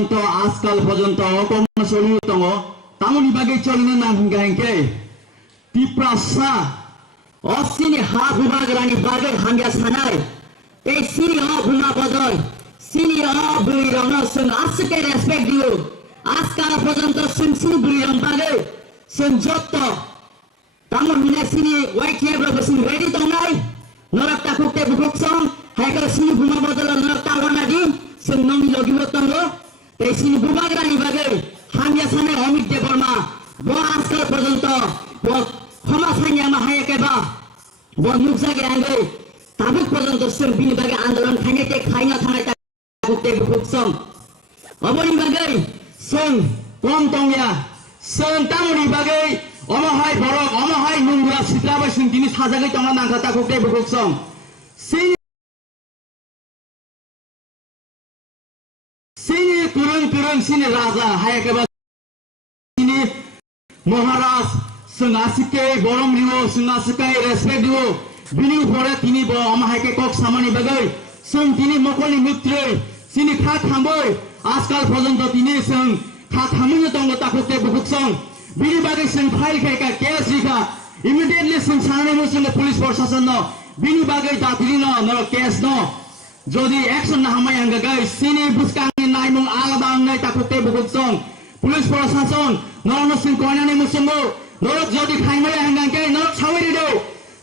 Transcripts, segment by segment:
পর্যন্ত আজকাল পর্যন্ত অকর্ম চলি দङ তামনি বাগে চলিनो नांगैंके टिप्रासा অসিনি হা ভূভাগরানি বাগে হাঙ্গা সানাই এই সিনি অ ভূমা বদল সিনি অ বুড়ি রং সুন আজকে রেসপেক্ট দিও আজকাল পর্যন্ত সুন সিনি বুড়ি রং বাগে সুন যত তামন মিনা সিনি ওয়াই কেব্রা বসুন রেডি দংনাই নরক তাকুকে বুকসং হাইকা সিনি ভূমা বদল নরক তাওনা দি সুন নমি লগিব তঙ্গ এই সিনি ভূভাগরানি বাগে হাঙ্গা সানাই অমিত দেবর্মা ব আজকাল পর্যন্ত ক্ষমা সাইয়া মাহায় কেবা বন্ধুক জাগে আগে তাবুক পর্যন্ত जों बिनि बागै आन्दोलन खायनायते खायना थानाय ताबुकते बुकसं अबनि बागै जों कम तंगिया जों तामुनि बागै अमहाय बरक अमहाय नुंगुरा सित्राबो जों दिनि साजागै तंना नांखा ताबुकते बुकसं सिनि तुरुं सिनि राजा हायकेबा सिनि महाराज जों आसिके गरम दिवो जों आसिके रेसपेक्ट दिवो बिनि उपरे तिनी ब अमहायके कक सामानि बागै जों तिनी मकलनि मित्र सिनि खा थांबै आजकाल पर्यन्त तिनी जों खा थांमैनो दङ ताकुते बुकसं बिनि बागै जों फाइल खायका केस रिखा इमिडिएटली जों सानै मुसुंग पुलिस प्रशासन न बिनि बागै दातिरिन न केस न যদি অ্যাকশন না হামাই আঙ্গাগাই সিনি বুসকাंनि नायमुं आलादा आंनाय ताकुते बुकसं पुलिस प्रशासन नरन जों कयनानै मुसुंगो नरक जदि खायमै आंगांके नरक सावैरि दो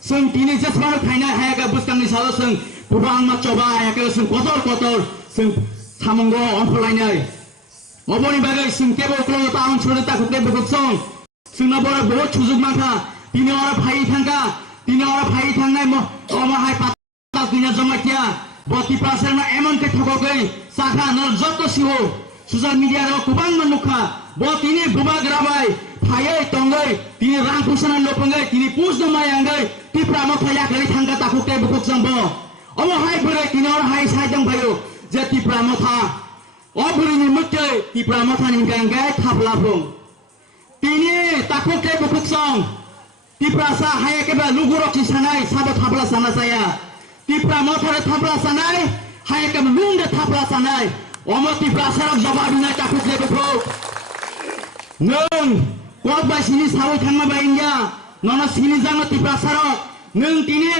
जों दिनै जेसेबां खायनो हायाखै बुसकांनि सायाव जों गोबां माथ्रबा हायाखै जों कतर जों सामंगो अनफलायनाय अबनि बागै जों केबल क्लो टाउन छोड़े ताकुते बुकसं जोंना बरा बहुत सुजुग माखा दिनै अरा फाइ थांगा दिनै अरा फाइ थांनाय अमाहाय पाता दिना जमाकिया बति प्रासरमा एमनके ठगकै साखा नर जत्तो सिहो ससियेल मिडिया र गोबां मानुखा बतिनि बुबा ग्राबाय फायै तंगै तिनी रां फुसना लोपंगै तिनी पुस नमाय आंगै टिप्रा मथाया गै थांगा ताकुते बुकसं ब अमहाय बुरै तिनी अर हाय साइदं भयो जे टिप्रा मथा अबुरिनि मुक्ते टिप्रा मथानि गांगै थाबलाफुं तिनी ताकुते बुकसं टिप्रा सा हायकेबा लुगुरखि सानाय साबो थाबला साना जाया टिप्रा मथारे थाबला सानाय हायकेबा लुंदे थाबला सानाय अम टिप्रा सारक जवाब दिनाय ताकुते बुकौ नों कत बाय सिनि सावै थांमा बायिया नना सिनि जानो टिप्रा सारक नों तिनि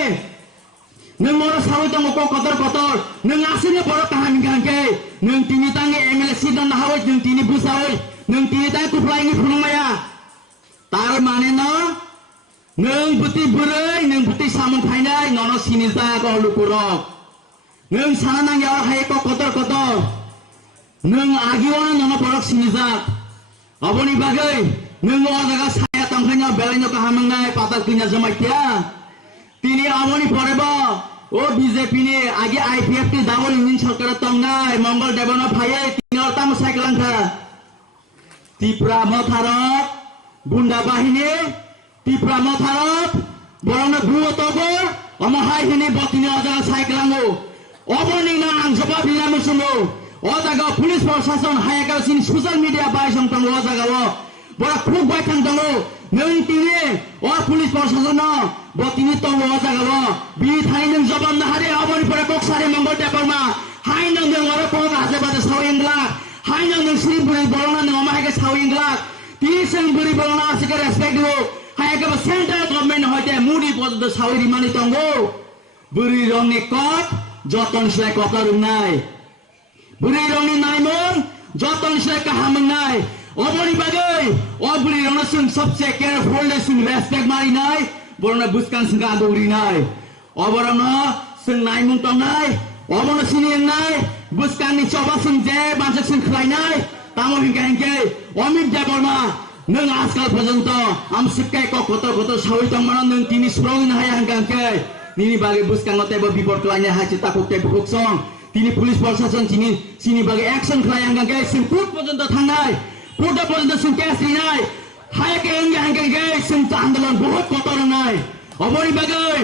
नों मर सावै दङ कतर नों आसिनो बर काहानि गांके नों तिनि तांगे एमएलए सिट न हावै नों तिनि बुसावै नों तिनि ताय कुफ्लायनि फुनुमाया तार माने न नों बुति बुरै नों बुति सामं फायनाय नना सिनि जा गलुकुरक नों साना नांगिया हाय कतर नों आगिवाना नना बरक सिनि जा अबनि बागै नों अजागा साया तंखायनो बेलायनो काहामंनाय पाता किना जमाइया तिनी अबनि परेबा ओ बीजेपी नि आगे आईपीएफ नि डाबल इंजिन सरकार तंनाय मंगल देबन फायै तिनी अरताम साइक्लांखा टिप्रा मथारक गुंडा बाहिनी टिप्रा मथारक बरन बुओ तगर अमहाय हिनि बतिनि अजागा साइक्लांगो अबनि ना आं जवाब दिना मुसुमो अजागा पुलिस प्रशासन हायका सिनि सोशल मिडिया बायसं तंग अजागा बड़ा खूब बायथां दङ नों तिनि अ पुलिस प्रशासन बतिनि तंग अजागा बि थाइ नों जवाब ना हारे अबनि परे कक्सारे मंगल देबरमा हाय नों अर पग हाजे बादे सावयंगला हाय नों सिरि बुरि बलना नों अमायके सावयंगला तिनि जों बुरि बलना आसिके रेसपेक्ट दो हायके सेंट्रल गवर्नमेंट हयते मुडी पद सावरि मानि तंग बुरि रंनि कट जतन स्लाय कतर नाय बुरि रंनि नायमोन जतन स्लाय काहामंनाय अबनि बागै अबुरि रंनो जों सबसे केयरफुल जों रेसपेक्ट मारिनाय बरना बुसकां सिंगा दौरिनाय अबरनो जों नायमुं तंनाय अबनो सिनिनाय बुसकांनि चबा जों जे बांसक जों खलायनाय तामो हिंगे अमित देबर्मा नों आजकाल पर्यन्त आम सिक्काय कतर सावै तंमाना नों तिनि स्प्रंगिन हाया हंगांके निनि बागै बुसकांगतेबो बिपद खलायनाय हाय ताकुते बुकसं तिनि पुलिस प्रशासन सिनि बागै एक्शन खलाय हंगांके जों कोर्ट पर्यन्त थांनाय कोर्ट पर्यन्त जों केस दिनाय हायके हंगांके जों आन्दोलन बहुत कतर नाय अबनि बागै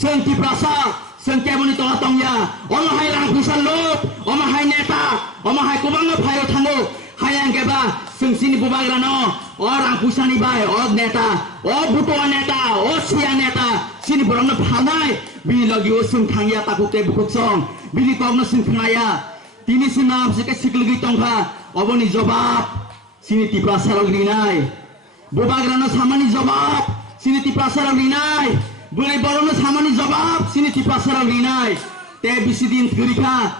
जों टिप्रासा जों केबनि तला तंगिया अमहाय रां फैसा लोप अमहाय नेता अमहाय गोबां फायो थाङो हायांगेबा जों सिनि बुबाग्रानो अ रां फैसानि बाय अ नेता अ बुटुवा नेता अ सिया नेता सिनि बरंनो फानाय बिनि लगिओ जों थांगिया ताकुते बुकसं बिनि कगनो जों थांनाया तिनि सिना सिके सिकलगि तंखा oboni jawab sini tipra sarok rinai bobagrano samani jawab sini tipra sarok rinai buri borono samani jawab sini tipra sarok rinai te bisidin gerika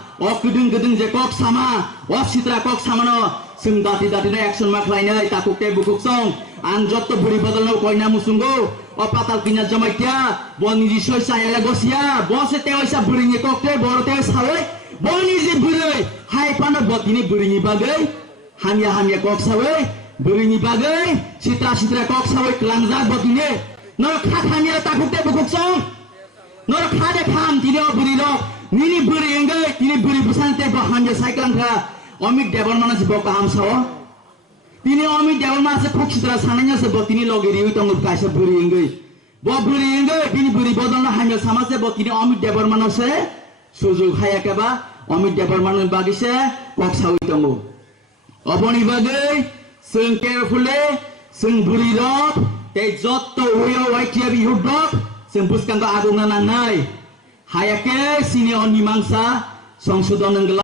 gedung je kok sama sitra kok samano sing dati na action mak lainai takuk te bukuk song anjot to buri badalno koina musunggo patal kinya jamaitya boni ji soi saya gosia bose te oisa buri ni kok te boro te sawai boni ji buri hai pano botini buri ni bagai hamya kok sawai buri ni bagai sitra kok sawai kelangza botini nor khat hamya takuk te bukuk song nor khade kham tini buri lo nini buri engai tini buri busante ba hanja cyclang kha Amit দেবর মানে যে বকা হামসাও তিনি অমিত দেবর মানে খুব চিত্রা সানাইয়া সে তিনি লগে রিউ তঙ্গ কাইসা বুড়ি এঙ্গই বুড়ি এঙ্গই তিনি বুড়ি বদল হাইমে সামাসে তিনি অমিত দেবর মানসে সুযোগ হায়া কেবা অমিত দেবর মান বাগিসে কক সাউই তঙ্গ অবনি বাগৈ जों केयरफुली जों बुरि रक ते जत्त उयो वाइटिया बिहु रक जों बुसकांग आगुना नांनाय हायाके सिनि अनिमांसा संशोधन